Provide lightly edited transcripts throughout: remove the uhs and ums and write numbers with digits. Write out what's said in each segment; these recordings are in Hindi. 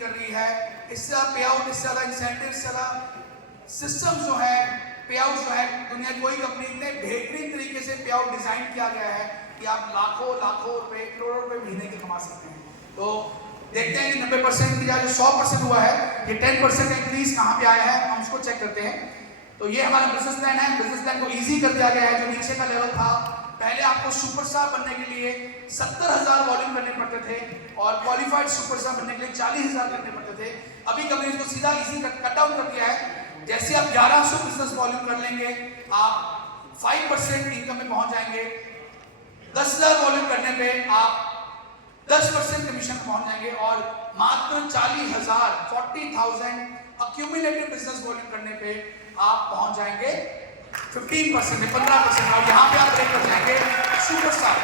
कर रही है, इससे ज़्यादा पे आउट, इससे ज़्यादा इंसेंटिव, इससे ज़्यादा सिस्टम जो है, पे आउट जो है, दुनिया कोई कंपनी इतने बेहतरीन तरीके से पे आउट डिजाइन किया गया है कि आप लाखों लाखों रुपए, करोड़ों रुपए महीने के कमा सकते हैं। तो देखते हैं कि 90% की जो 100% हुआ है, ये 10% इंक्रीज कहाँ पे आया है, हम उसको चेक करते हैं। तो ये हमारा बिजनेस प्लान है। बिजनेस प्लान को इजी कर दिया गया है। जो नीचे का लेवल था, पहले आपको सुपरस्टार बनने के लिए 70,000 वॉल्यूम करने पड़ते थे और क्वालिफाइड सुपरस्टार बनने के लिए 40,000 करने पड़ते थे। अभी कंपनी इसको सीधा इजी कट डाउन कर दिया है। जैसे आप 1100 बिजनेस वॉल्यूम कर लेंगे, आप 5% इनकम में पहुंच जाएंगे। 10,000 वॉल्यूम करने पे आप 10% कमीशन में पहुंच जाएंगे और मात्र 40,000 अक्यूमुलेटेड बिजनेस वॉल्यूम करने पे आप पहुंच जाएंगे 15% में, 15%। और यहाँ पे आप ब्रेक कर जाएंगे सुपरस्टार।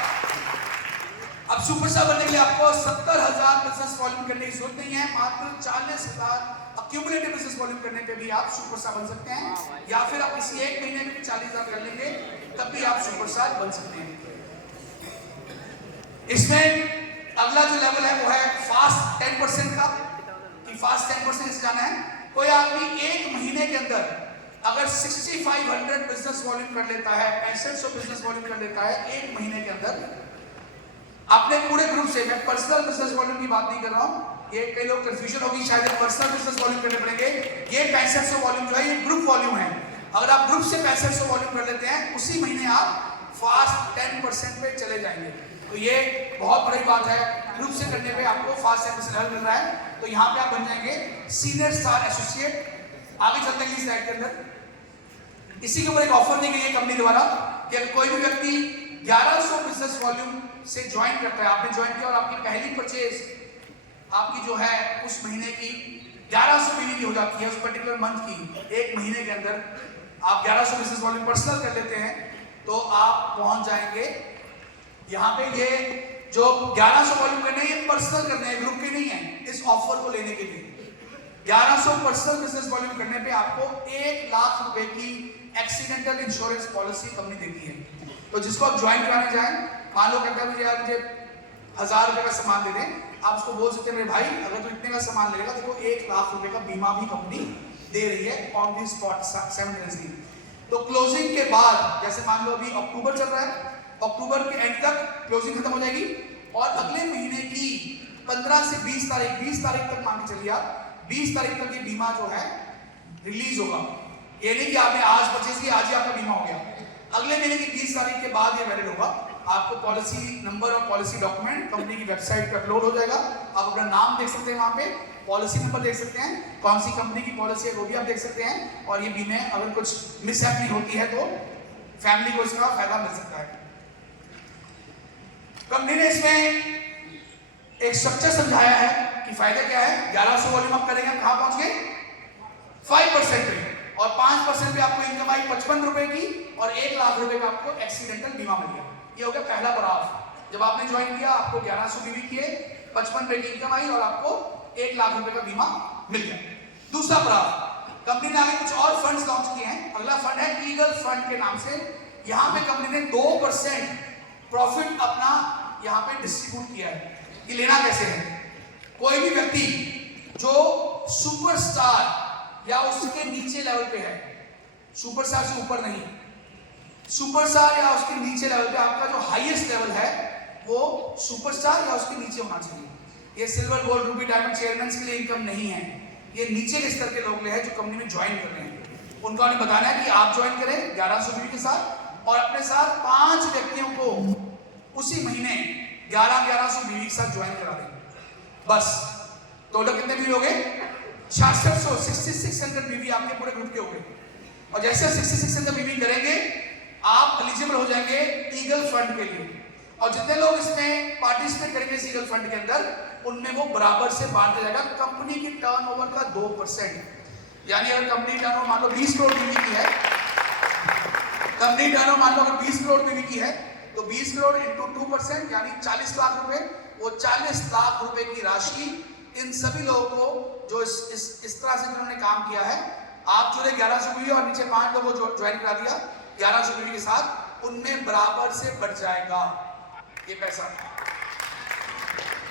अब सुपरस्टार बनने के लिए आपको 70,000 बिजनेस वॉल्यूम करने की जरूरत नहीं है, मात्र 40,000 अक्यूमुलेटेड बिजनेस वॉल्यूम करने पे भी आप सुपरस्टार बन सकते हैं। या फिर आप किसी एक महीने में भी 40,000 कर लेंगे, तब भी आप सुपरस्टार बन सकते हैं। इसमें अगला जो लेवल है वो है फास्ट 10% का, कि फास्ट 10% से जाना है। कोई आदमी एक महीने के अंदर अगर 6500 बिजनेस वॉल्यूम कर लेता है, 6500 बिजनेस वॉल्यूम कर लेता है एक महीने के अंदर अपने पूरे ग्रुप से, मैं पर्सनल बिजनेस वॉल्यूम की बात नहीं कर रहा हूं, ये कई लोग कंफ्यूजन होगी शायद, पर्सनल बिजनेस वॉल्यूम करने पड़ेंगे। ये 6500 वॉल्यूम जो है ये ग्रुप वॉल्यूम है। अगर आप ग्रुप से 6500 वॉल्यूम कर लेते हैं, उसी महीने आप फास्ट 10% पे चले जाएंगे। तो ये बहुत बड़ी बात है। ग्रुप से करने पे आपको फास्ट 10% हेल्प मिल रहा है। तो यहाँ पे आप बन जाएंगे सीनियर स्टार एसोसिएट। आगे चलते हैं इस स्लाइड के अंदर। इसी के ऊपर एक ऑफर दी गई है कंपनी द्वारा कि अगर कोई भी व्यक्ति 1100 बिजनेस वॉल्यूम से ज्वाइन करता है, आपने ज्वाइन किया और आपकी पहली परचेज आपकी जो है उस महीने की 1100 बीवी की हो जाती है, उस पर्टिकुलर मंथ की, एक महीने के अंदर आप 1100 बिजनेस वॉल्यूम पर्सनल कर लेते हैं, तो आप पहुंच जाएंगे यहाँ पे। ये जो 1100 वॉल्यूम करने हैं, ये पर्सनल करने हैं, ग्रुप के नहीं है। इस ऑफर को लेने के लिए 1100 पर्सनल बिजनेस वॉल्यूम करने पे आपको 1 लाख रुपए की एक्सीडेंटल इंश्योरेंस पॉलिसी कंपनी देती है। तो जिसको आप ज्वाइन कराने जाएं, मान लो कहता है यार मुझे 1000 रुपए का सामान दे दें, आप उसको बोल सकते हैं मेरे भाई अगर तू इतने का सामान लेगा देखो 1 लाख रुपए का बीमा भी कंपनी दे रही है ऑन दी स्पॉट साइमल्टेनियसली। तो क्लोजिंग के बाद, जैसे मान लो अभी अक्टूबर चल रहा है, अक्टूबर के एंड तक क्लोजिंग खत्म हो जाएगी और अगले महीने की 15 से 20 तारीख तक मान के चलिए आप, 20 तारीख तक ये बीमा जो है रिलीज होगा। ये नहीं कि आपने आज परचेज किया आज ही आपका बीमा हो गया, अगले महीने की 20 तारीख के बाद ये वैलिड होगा। आपको पॉलिसी नंबर और पॉलिसी डॉक्यूमेंट कंपनी की वेबसाइट पे अपलोड हो जाएगा। आप अपना नाम देख सकते हैं, वहां पे पॉलिसी नंबर देख सकते हैं, कौन सी कंपनी की पॉलिसी है वो भी आप देख सकते हैं। और ये बीमे अगर कुछ मिसहैपनिंग होती है तो फैमिली को इसका फायदा मिल सकता है। कंपनी ने इसमें एक स्ट्रक्चर समझाया है कि फायदा क्या है। 1100 वॉल्यूम आप करेंगे, कहां पहुंच गए 5% पे, और 5% पे आपको इनकम आई 55 रुपए की और 1 लाख रुपए का आपको एक्सीडेंटल बीमा मिल गया। ये हो गया पहला पड़ाव। जब आपने ज्वाइन किया आपको 1100 बीवी किए, 55 रुपए की इनकम आई और आपको 1 लाख रुपए का बीमा मिल गया। दूसरा पड़ाव, कंपनी ने आगे कुछ और फंड्स लॉन्च किए हैं। अगला फंड है ईगल फंड के नाम से। यहाँ पे कंपनी ने 2% प्रॉफिट अपना यहाँ पे डिस्ट्रीब्यूट किया है। ये लेना कैसे है, कोई भी व्यक्ति जो सुपरस्टार या उसके नीचे लेवल पे है, सुपरस्टार से ऊपर नहीं, सुपरस्टार या उसके नीचे लेवल पे, आपका जो हाईएस्ट लेवल है वो सुपरस्टार या उसके नीचे होना चाहिए। ये silver gold Ruby diamond chairman के लिए इनकम नहीं है, ये नीचे के स्तर के लोग हैं जो कंपनी में ज्वाइन कर रहे हैं। उनको हमें बताना है कि आप ज्वाइन करें 1100 बीवी के साथ और अपने साथ 5 व्यक्तियों को उसी महीने 1100 बीवी के साथ ज्वाइन करा दें बस। टोटल कितने बीवी हो गए 6600 बीवी आपके पूरे ग्रुप के हो गए। और जैसे 6600 बीवी करेंगे आप एलिजिबल हो जाएंगे ईगल फंड के लिए। और जितने लोग इसमें पार्टिसिपेट करेंगे इस ईगल फंड के अंदर, उनमें वो बराबर से बांटा जाएगा कंपनी की टर्नओवर का 2%। यानी अगर कंपनी टर्नओवर मान लो 20 करोड़ बीवी की है, कंपनी टर्नओवर मान लो अगर 20 करोड़ बीवी की है तो 20 करोड़ इंटू 2% यानी 40 लाख रुपए। वो 40 लाख रुपए की राशि इन सभी लोगों को जो इस तरह से जिन्होंने काम किया है, आप जुड़े 1100 बीवी और नीचे 5 लोगों को ज्वाइन करा दिया 1100 बीवी के साथ, उनमें बराबर से बढ़ जाएगा ये पैसा।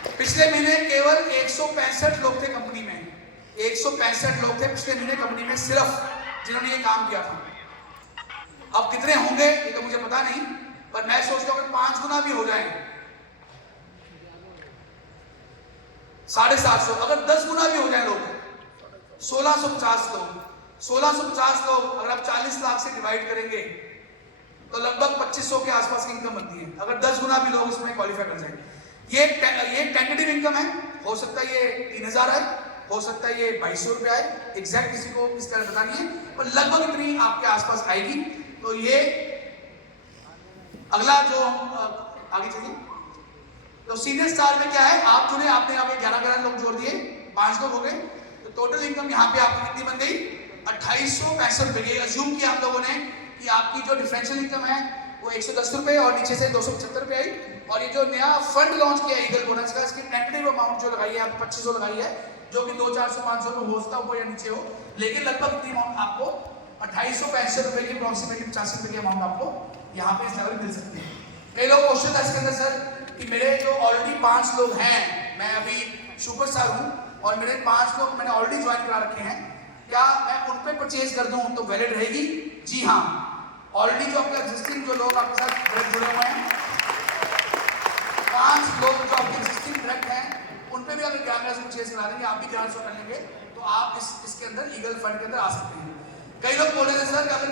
पिछले महीने केवल 165 लोग थे कंपनी में, 165 लोग थे पिछले महीने कंपनी में सिर्फ जिन्होंने ये काम किया था। अब कितने होंगे ये तो मुझे पता नहीं, पर मैं सोचता हूं कि 5 गुना भी हो जाए 750, अगर 10 गुना भी हो जाए लोग 1650 लोग, 1650 लोग अगर आप 40 लाख से डिवाइड करेंगे तो लगभग 2500 के आसपास की इनकम बनती है, अगर 10 गुना भी लोग इसमें क्वालिफाई कर जाए। ये टेंटेटिव इनकम है, हो सकता है ये 3000 है, हो सकता है ये 2200 रुपये आए, एग्जैक्ट किसी को इस तरह पता नहीं है, पर लगभग इतनी आपके आसपास आएगी। तो ये अगला जो आगे चलिए, तो सीनियर स्टार में क्या है, आप चुने, आपने यहाँ पे 11 लोग जोड़ दिए, 5 लोग हो गए, तो टोटल इनकम यहाँ पे आपकी कितनी बन गई 2865 रुपये। अज्यूम किया हम लोगों ने कि आपकी जो डिफरेंशियल इनकम है वो 110 रुपये और नीचे से 275 रुपये आई, और ये जो नया फंड लॉन्च किया ईगल बोनस का, इसकी टेंटेटिव अमाउंट जो लगाई है आप 2500 लगाई है, जो कि 200, 400, 500 में हो सकता ऊपर या नीचे हो, लेकिन लगभग इतनी अमाउंट आपको 2865 रुपये की अप्रॉक्सीमेटली 85 रुपये की अमाउंट आपको यहाँ पे इस लेवल मिल सकती है। कई लोग क्वेश्चन था इसके अंदर सर कि मेरे जो ऑलरेडी 5 लोग हैं, मैं अभी सुपरस्टार हूँ और मेरे 5 लोग मैंने ऑलरेडी ज्वाइन करा रखे हैं, क्या मैं उन पे परचेज कर दूं तो वैलिड रहेगी? जी हाँ, ऑलरेडी जो आपके एग्जिस्टिंग जो लोग आपके साथ जुड़े हुए हैं, 5 लोग जो आपके एग्जिस्टिंग डायरेक्ट हैं, उन पे भी अगर 11 से परचेज करा देंगे, आप भी 1100 कर लेंगे, तो आप इसके अंदर ईगल फंड के अंदर आ सकते हैं। कई लोग बोल रहे थे सर कि अगर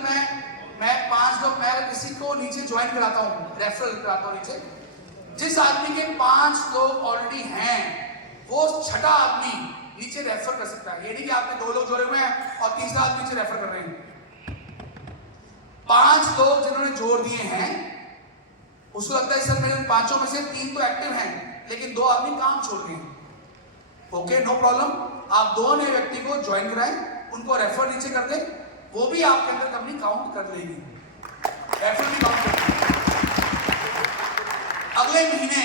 मैं 5 लोग, मैं अगर किसी को नीचे ज्वाइन कराता हूँ, रेफरल कराता हूँ नीचे, जिस आदमी के 5 लोग ऑलरेडी हैं वो 6ठा आदमी नीचे रेफर कर सकता है। ये नहीं कि आपने 2 लोग जोड़े हुए हैं और तीसरा आदमी नीचे रेफर कर रहे हैं। 5 लोग जिन्होंने जोड़ दिए हैं उसको लगता है सर मेरे 5 में से 3 तो एक्टिव हैं लेकिन 2 आदमी काम छोड़ गए। ओके, नो प्रॉब्लम, आप 2 नए व्यक्ति को ज्वाइन कराएं, उनको रेफर नीचे कर दें, वो भी आपके अंदर कंपनी काउंट कर लेगी, रेफर भी काउंट कर लेगी। अगले महीने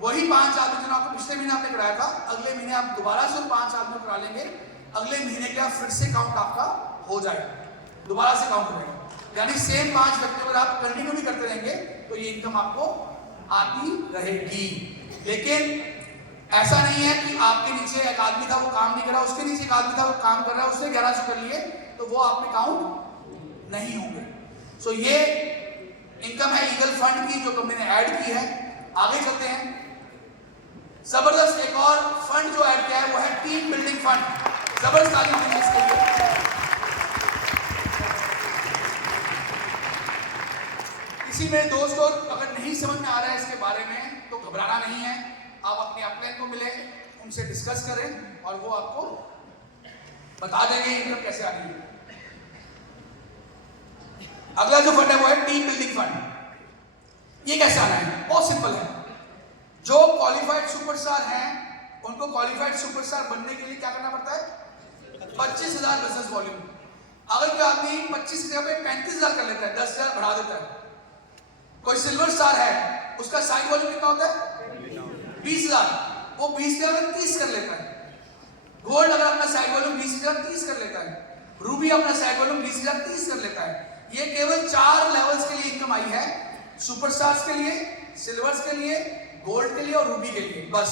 वही 5 आदमी जो आपको पिछले महीने आपने कराया था, अगले महीने आप दोबारा से 5 आदमी करा लेंगे, अगले महीने क्या फिर से काउंट आपका हो जाएगा, दोबारा से काउंट हो जाएगा। यानी सेम 5 व्यक्ति अगर आप कंटिन्यू भी करते रहेंगे तो ये इनकम आपको आती रहेगी। लेकिन ऐसा नहीं है कि आपके नीचे एक आदमी था वो काम नहीं कर रहा, उसके नीचे एक आदमी था वो काम कर रहा है, उसने 1100 कर लिए, तो वो आप में काउंट नहीं होंगे। सो ये इनकम है ईगल फंड की जो कंपनी ने ऐड की है। आगे चलते हैं, जबरदस्त एक और फंड जो ऐड किया है वो है टीम बिल्डिंग फंड। जबरदस्त ताली दीजिए इसके लिए। किसी मेरे दोस्त को अगर नहीं समझ में आ रहा है इसके बारे में तो घबराना नहीं है, आप अपने अपलाइन को मिले, उनसे डिस्कस करें और वो आपको बता देंगे इनकम कैसे आ रही है। अगला जो फंड है वो है टीम बिल्डिंग फंड। ये कैसे आना है? बहुत सिंपल है, जो क्वालिफाइड सुपरस्टार हैं उनको क्वालिफाइड सुपरस्टार बनने के लिए क्या करना पड़ता है? 25,000 बिजनेस वॉल्यूम। अगर कोई आदमी 25 की जगह पे 35,000 कर लेता है, 10,000 बढ़ा देता है, कोई सिल्वर स्टार है उसका साइड वॉल्यूम कितना होता है? 20,000, वो 20 की जगह 30 कर लेता है। गोल्ड अगर अपना साइड वॉल्यूम 20 की जगह 30 कर लेता है, रूबी अपना साइड वॉल्यूम 20 की जगह 30 कर लेता है। ये केवल 4 लेवल्स के लिए इनकम आई है, सुपरस्टार्स के लिए, सिल्वर्स के लिए, गोल्ड के लिए और रूबी के लिए। बस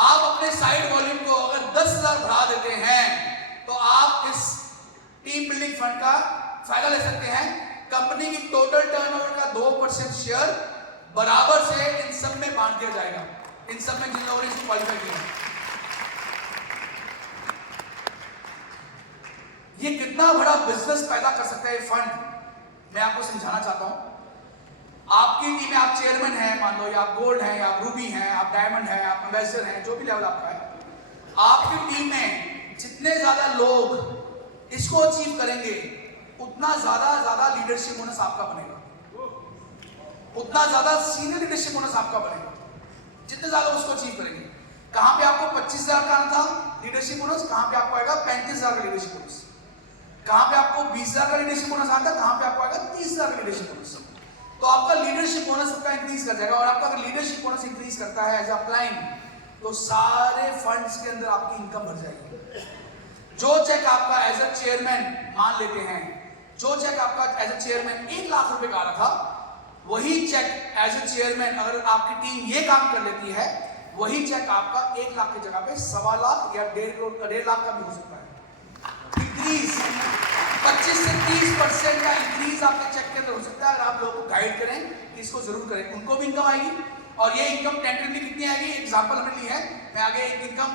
आप अपने साइड वॉल्यूम को अगर 10,000 बढ़ा देते हैं तो आप इस टीम बिल्डिंग फंड का फायदा ले सकते हैं। कंपनी की टोटल टर्नओवर का 2% शेयर बराबर से इन सब में बांट दिया जाएगा, इन सब में जिन लोगों ने इसको क्वालिफाई किया। ये कितना बड़ा बिजनेस पैदा कर सकता है ये फंड, मैं आपको समझाना चाहता हूं। आपकी टीम में आप चेयरमैन हैं, मान लो, या आप गोल्ड हैं, या आप रूबी हैं, आप डायमंड हैं, आप एम्बेसडर हैं, जो भी लेवल आपका है, आपकी टीम में जितने ज्यादा लोग इसको अचीव करेंगे उतना ज्यादा लीडरशिप बोनस आपका बनेगा, उतना ज्यादा सीनियर लीडरशिप बोनस आपका बनेगा, जितने ज्यादा उसको अचीव करेंगे। कहां पे आपको 25,000 का आना था लीडरशिप बोनस, कहां पे आपको आएगा 35,000 का लीडरशिप बोनस। कहां पे आपको 20,000 का लीडरशिप बोनस आता है, कहां पे आपको आएगा 30,000 का लीडरशिप बोनस। तो आपका लीडरशिप बोनस सबका इंक्रीज कर जाएगा, और आपका अगर लीडरशिप बोनस इंक्रीज करता है एज अ क्लाइंट तो सारे फंड्स के अंदर आपकी इनकम बढ़ जाएगी। जो चेक आपका एज अ चेयरमैन मान लेते हैं, जो चेक आपका एज अ चेयरमैन 1 लाख रुपए का आ रहा था, वही चेक एज अ चेयरमैन अगर आपकी टीम ये काम कर लेती है वही चेक आपका 1 लाख की जगह पे 1.25 लाख या 1.5 लाख का भी हो सकता है। इंक्रीज 25 से 30% का इंक्रीज आपके चेक के अंदर हो सकता है अगर आप लोगों को गाइड करें कि इसको जरूर करें, उनको भी इनकम आएगी। और ये इनकम टेंटेटिवली कितनी आएगी, एग्जांपल हमने ली है, मैं आगे एक इनकम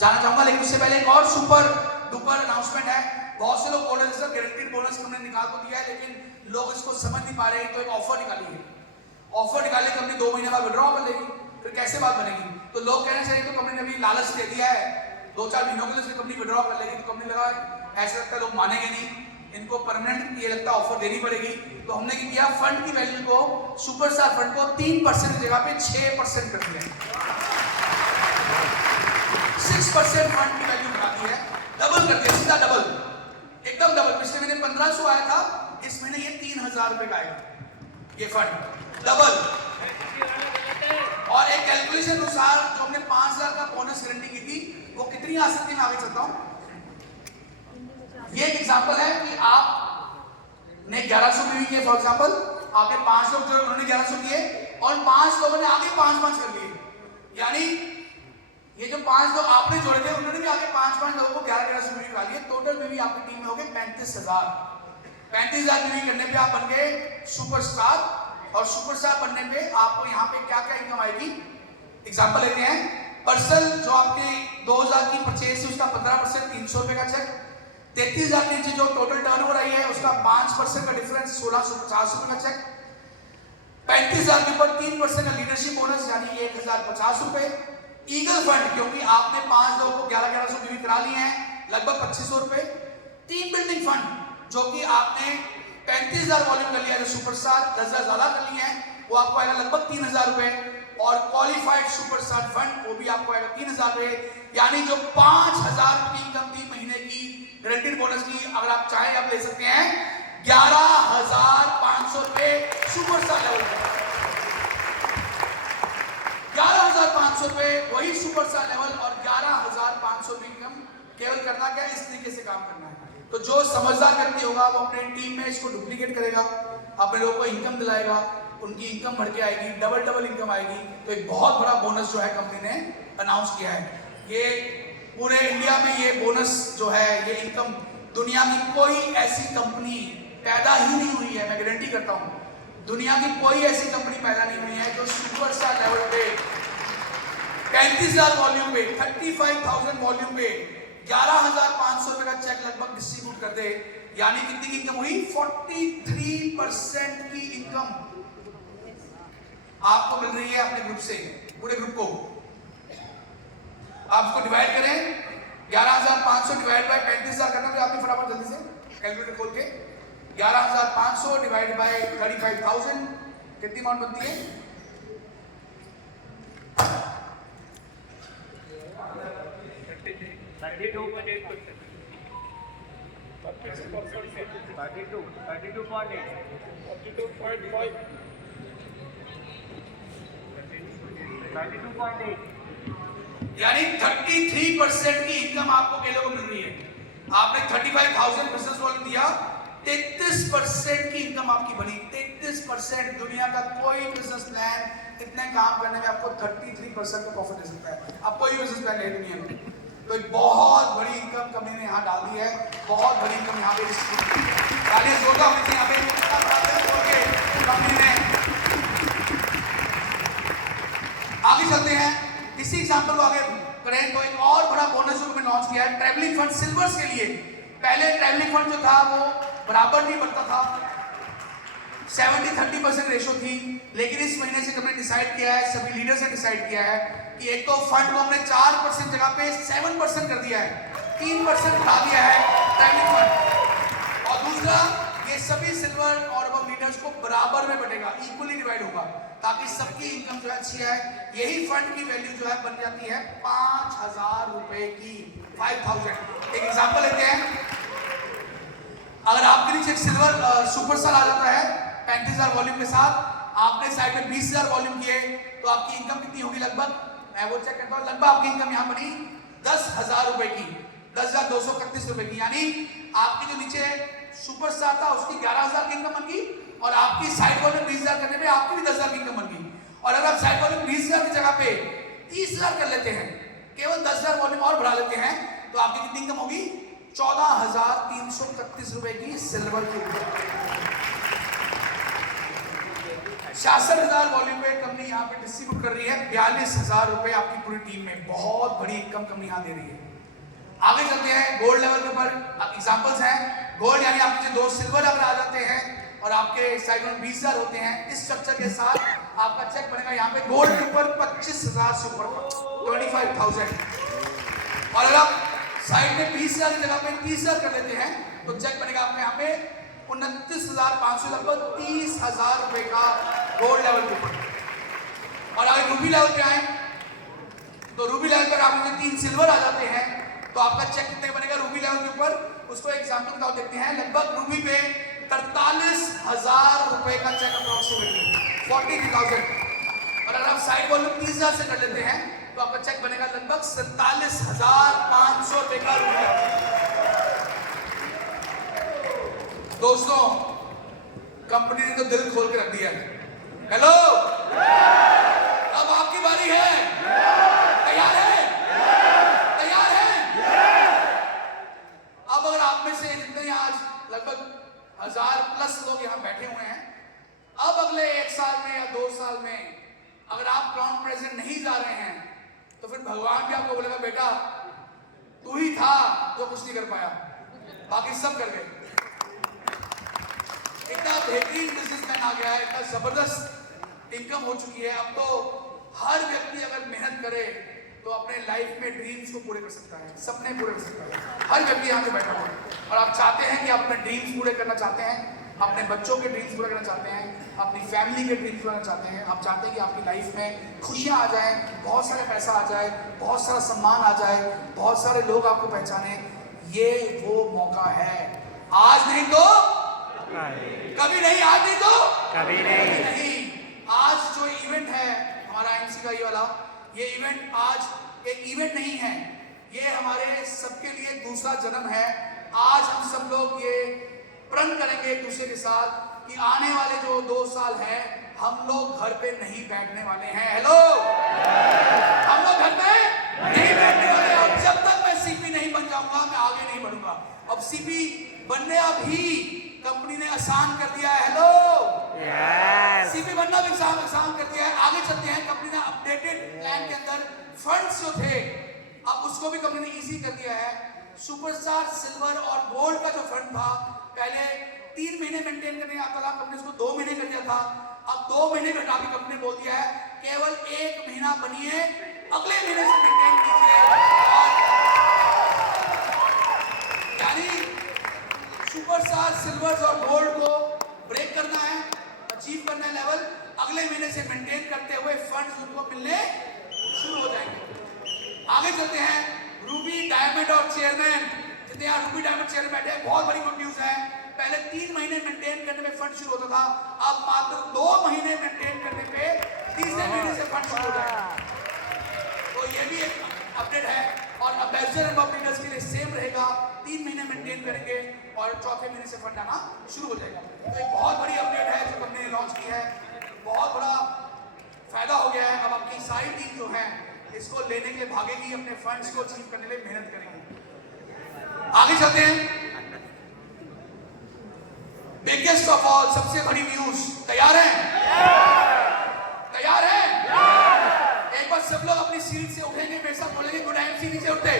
जाना चाहूंगा, लेकिन उससे पहले एक और सुपर डुपर अनाउंसमेंट है। बहुत से लोग बोल रहे हैं सर गारंटीड बोनस हमने निकाल तो दिया है, लेकिन लोग इसको समझ नहीं पा रहे हैं। तो एक ऑफर निकाली है, ऑफर निकाली कंपनी 2 महीने बाद विड्रॉ कर लेगी, फिर कैसे बात बनेगी। तो लोग कहने चाहिए तो कंपनी ने अभी लालच दे दिया है 2-4 महीनों के लिए कंपनी विड्रॉ कर लेगी, तो कंपनी लगा ऐसा लगता है लोग मानेंगे नहीं, इनको परमानेंट ये लगता है ऑफर देनी पड़ेगी। तो हमने क्या किया, फंड की वैल्यू को सुपरस्टार फंड को 3% की जगह पे 6% कर दिया, 6% फंड की वैल्यू बढ़ा दी है, डबल कर दिया, सीधा डबल, एकदम डबल। पिछले महीने 1500 आया था, इस महीने ये 3000 रुपए का आएगा ये फंड, डबल। और एक कैलकुलेशन अनुसार जो हमने 5000 का बोनस गारंटी की थी वो कितनी आ सकती है, मैं आगे चलता हूं। ये एक एग्जांपल है कि आप ने 1100 बीवी किए, फॉर एग्जांपल आपने 5 लोग जो उन्होंने 1100 किए और 5 लोगों ने आगे 5-5 कर लिए, यानी ये जो 5 लोग आपने जोड़े थे उन्होंने भी आगे 5-5 लोगों को 1100 बीवी खा लिए। टोटल बीवी आपकी टीम में हो गए 35000। 35000 बीवी करने पे आप बन गए सुपरस्टार, और सुपरस्टार बनने पे आपको यहाँ पे क्या क्या इनकम आएगी, एग्जांपल लेते हैं। पर्सनल जो आपके 2000 की परचेज है उसका 15% 300 रुपए का चेक, 33000 के नीचे जो टोटल टर्नओवर आई है उसका 5% का डिफरेंस 1650 रुपए का चेक, 35000 के ऊपर 3% का लीडरशिप बोनस यानी 1050 रुपए। ईगल फंड क्योंकि आपने 5 लोगों को 1100 बीवी करा लिए हैं, लगभग 2500 रुपए। टीम बिल्डिंग फंड जो कि आपने 35000 वॉल्यूम कर लिया है, जो सुपरस्टार 10000 ज्यादा कर लिए हैं, वो आपको आएगा लगभग 3000 रुपए। और क्वालिफाइड सुपरस्टार फंड वो भी आपको आएगा 3000 रुपए, यानी जो 5000 की इनकम थी महीने की गारंटीड बोनस की, अगर आप चाहें आप ले सकते हैं 11500 रुपए सुपरस्टार लेवल पर, 11500 रुपए वही सुपरस्टार लेवल, और 11500 रुपए इनकम केवल करना क्या है, इस तरीके से काम करना है। तो जो समझदार व्यक्ति होगा वो अपने टीम में इसको डुप्लीकेट करेगा, अपने लोगों को इनकम दिलाएगा, उनकी इनकम बढ़ के आएगी, डबल इनकम आएगी। तो एक बहुत बड़ा बोनस जो है कंपनी ने अनाउंस किया है। ये पूरे इंडिया में ये बोनस जो है, ये इनकम दुनिया में कोई ऐसी कंपनी पैदा ही नहीं हुई है, मैं गारंटी करता हूँ दुनिया की कोई ऐसी कंपनी पैदा नहीं हुई है जो सुपरस्टार लेवल पे 35000 वॉल्यूम पे 35000 वॉल्यूम पे 11500 रुपए का चेक लगभग डिस्ट्रीब्यूट कर दे, यानी कितनी की इनकम हुई, 43% की इनकम आपको मिल रही है अपने ग्रुप से, पूरे ग्रुप को। आप इसको डिवाइड करें, 11500 डिवाइड बाय 35000 करना, तो आपने फटाफट जल्दी से कैलकुलेटर खोल के 11500 डिवाइड बाय 35000 कितनी अमाउंट बनती है, 32.8, यानी 33% की इनकम आपको केलो को मिल रही है। आपने 35,000 बिजनेस वॉल्यूम दिया, 33% की इनकम आपकी बनी। 33%, दुनिया का कोई बिजनेस प्लान इतने काम करने में आपको 33% का प्रॉफिट दे सकता है। अब कोई बिजनेस प्लान नहीं दुनिया में। तो एक बहुत बड़ी इनकम कंपनी ने यहाँ डाल दी है, बहुत बड़ी इनकम यहाँ पे डिस्ट्रीब्यूट की है। तालियां जोरदार होनी चाहिए यहाँ पे, कितना बड़ा दिल खोल के कंपनी ने। आगे चलते हैं, इसी एग्जाम्पल को आगे करें तो एक और बड़ा बोनस जो मैंने लॉन्च किया है ट्रैवलिंग फंड सिल्वर्स के लिए। पहले ट्रैवलिंग फंड जो था वो बराबर नहीं बढ़ता था, 70-30% रेशो थी, लेकिन इस महीने से हमने डिसाइड किया है, सभी लीडर्स ने डिसाइड किया है कि एक तो फंड को हमने 4% जगह पे 7% कर दिया है, 3% बढ़ा दिया है ट्रैवलिंग फंड। और दूसरा, ये सभी सिल्वर और अब लीडर्स को बराबर में बटेगा, इक्वली डिवाइड होगा, ताकि सबकी इनकम जो है अच्छी है। यही फंड की वैल्यू जो है बन जाती है 5000 रुपए की, 5000। एक एग्जांपल लेते हैं, अगर आपके नीचे एक सिल्वर सुपरस्टार आ जाता है 35000 वॉल्यूम के साथ, आपने साइड में 20000 वॉल्यूम किए, तो आपकी इनकम कितनी होगी, लगभग मैं वो चेक करता हूँ, लगभग आपकी इनकम यहाँ बनी 10,000 रुपए की, 10,231 रुपए की। यानी आपके जो नीचे सुपरस्टार था उसकी 11,000 की इनकम बन गई, और आपकी साइड वॉल्यूम 20,000 करने में आपकी भी 10,000 की इनकम बन गई। और अगर आप साइड वॉल्यूम 20,000 की जगह पे 30,000 कर लेते हैं, केवल 10,000 वॉल्यूम और बढ़ा लेते हैं, तो आपकी कितनी इनकम होगी? 14,331 रुपए की सिल्वर के ऊपर। 66,000 वॉल्यूम पे कंपनी यहाँ पे डिस्ट्रीब्यूट कर रही है 42,000 रुपए आपकी पूरी टीम में। बहुत बड़ी इनकम कंपनी यहाँ दे रही है। आगे चलते हैं गोल्ड लेवल के ऊपर। एग्जांपल्स हैं गोल्ड, यानी आपके जो 2 सिल्वर अगर आ जाते हैं और आपके साइड में 20,000 होते हैं, इस स्ट्रक्चर के साथ आपका चेक बनेगा यहाँ पे गोल्ड के ऊपर 25,000 से ऊपर का 25,000। और अगर आप साइड में 20,000 की जगह पे 30,000 कर लेते हैं तो चेक बनेगा आपको यहाँ पे 29,500, लगभग 30,000 रुपए का गोल्ड लेवल के ऊपर। और अगर रूबी लेवल पे आए तो रूबी लेवल पर आपके 3 सिल्वर आ जाते हैं तो आपका चेक कितने बनेगा रूबी लेवल के ऊपर? उसको एग्जांपल बताओ देखते हैं। लगभग रूबी पे 43,000 रुपए का चेक अप्रोक्सीमेटली 43,000। और अगर आप साइड वॉल्यूम 30,000 से कर लेते हैं तो आपका चेक बनेगा लगभग 47,500 रुपए का रूबी। दोस्तों कंपनी ने तो दिल खोल के रख दिया है। हेलो, अब आपकी बारी है। तैयार है? तैयार है? अब अगर आप में से जितने आज लगभग 1000 प्लस लोग यहां बैठे हुए हैं, अब अगले 1 साल में या 2 साल में अगर आप क्राउन प्रेजेंट नहीं जा रहे हैं तो फिर भगवान भी आपको बोलेगा बेटा तू ही था जो कुछ नहीं कर पाया, बाकी सब कर गए। इतना बेहतरीन बिजनेसमैन आ गया है, इतना जबरदस्त इनकम हो चुकी है। अब तो हर व्यक्ति अगर मेहनत करे तो अपने लाइफ में ड्रीम्स को पूरे कर सकता है, सपने पूरे कर सकता है। हर व्यक्ति यहाँ पे बैठा हुआ है और आप चाहते हैं कि अपने ड्रीम्स पूरे करना चाहते हैं, अपने बच्चों के ड्रीम्स पूरे करना चाहते हैं, अपनी फैमिली के ड्रीम्स पूरे करना चाहते हैं। आप चाहते हैं कि आपकी लाइफ में खुशियाँ आ जाए, बहुत सारा पैसा आ जाए, बहुत सारा सम्मान आ जाए, बहुत सारे लोग आपको पहचाने। ये वो मौका है, आज नहीं तो कभी नहीं, आज नहीं तो कभी नहीं। आज जो इवेंट है हमारा एमसी का ये वाला, ये इवेंट आज एक इवेंट नहीं है, ये हमारे सबके लिए दूसरा जन्म है। आज हम सब लोग ये प्रण करेंगे एक दूसरे के साथ कि आने वाले जो 2 साल हैं हम लोग घर पे नहीं बैठने वाले हैं। हेलो, हम लोग घर पे नहीं बैठने वाले। और जब तक मैं सीपी नहीं बन जाऊंगा मैं आगे नहीं बढ़ूंगा। अब सीपी बनने अभी कंपनी ने आसान कर दिया है। हेलो, सीपी बनना भी आसान कर दिया है। आगे चलते हैं, कंपनी ने अपडेटेड प्लान के अंदर फंड्स जो थे अब उसको भी कंपनी ने इजी कर दिया है। सुपरस्टार सिल्वर और गोल्ड का जो फंड था पहले 3 महीने मेंटेन करने आता था, कंपनी उसको 2 महीने कर दिया था। अब 2 महीने घटा के कंपनी ने बोल दिया है केवल 1 महीना बनिए, अगले महीने से मेंटेन कीजिए। यानी सुपरस्टार सिल्वर और गोल्ड को ब्रेक करना है, अचीव करना है लेवल, अगले महीने से मेंटेन करते हुए फंड्स उनको मिलने शुरू हो जाएंगे। आगे चलते हैं, रूबी डायमंड और चेयरमैन, जितने यहाँ रूबी डायमंड चेयरमैन बैठे हैं, बहुत बड़ी गुड न्यूज है। पहले 3 महीने मेंटेन करने में फंड शुरू होता था, अब मात्र 2 महीने मेंटेन करने पे तीसरे महीने से फंड शुरू हो जाएगा। तो ये भी एक अपडेट है। और एम्बेसडर एंड पब्लिक लीडर्स के लिए सेम रहेगा, 3 महीने मेंटेन करेंगे और चौथे महीने से फंड आना शुरू हो जाएगा। तो एक बहुत बड़ी अपडेट है जो कंपनी ने लॉन्च की है, बहुत बड़ा फायदा हो गया है। अब आपकी सारी टीम जो है इसको लेने के लिए भागेगी, अपने फंड्स को अचीव करने के लिए मेहनत करेगी। आगे चलते हैं, बिगेस्ट ऑफ ऑल, सबसे बड़ी न्यूज। तैयार हैं? तैयार हैं? एक बार सब लोग अपनी सीट से उठेंगे, मेरे साथ बोलेंगे गुड एमसी, नीचे उठते।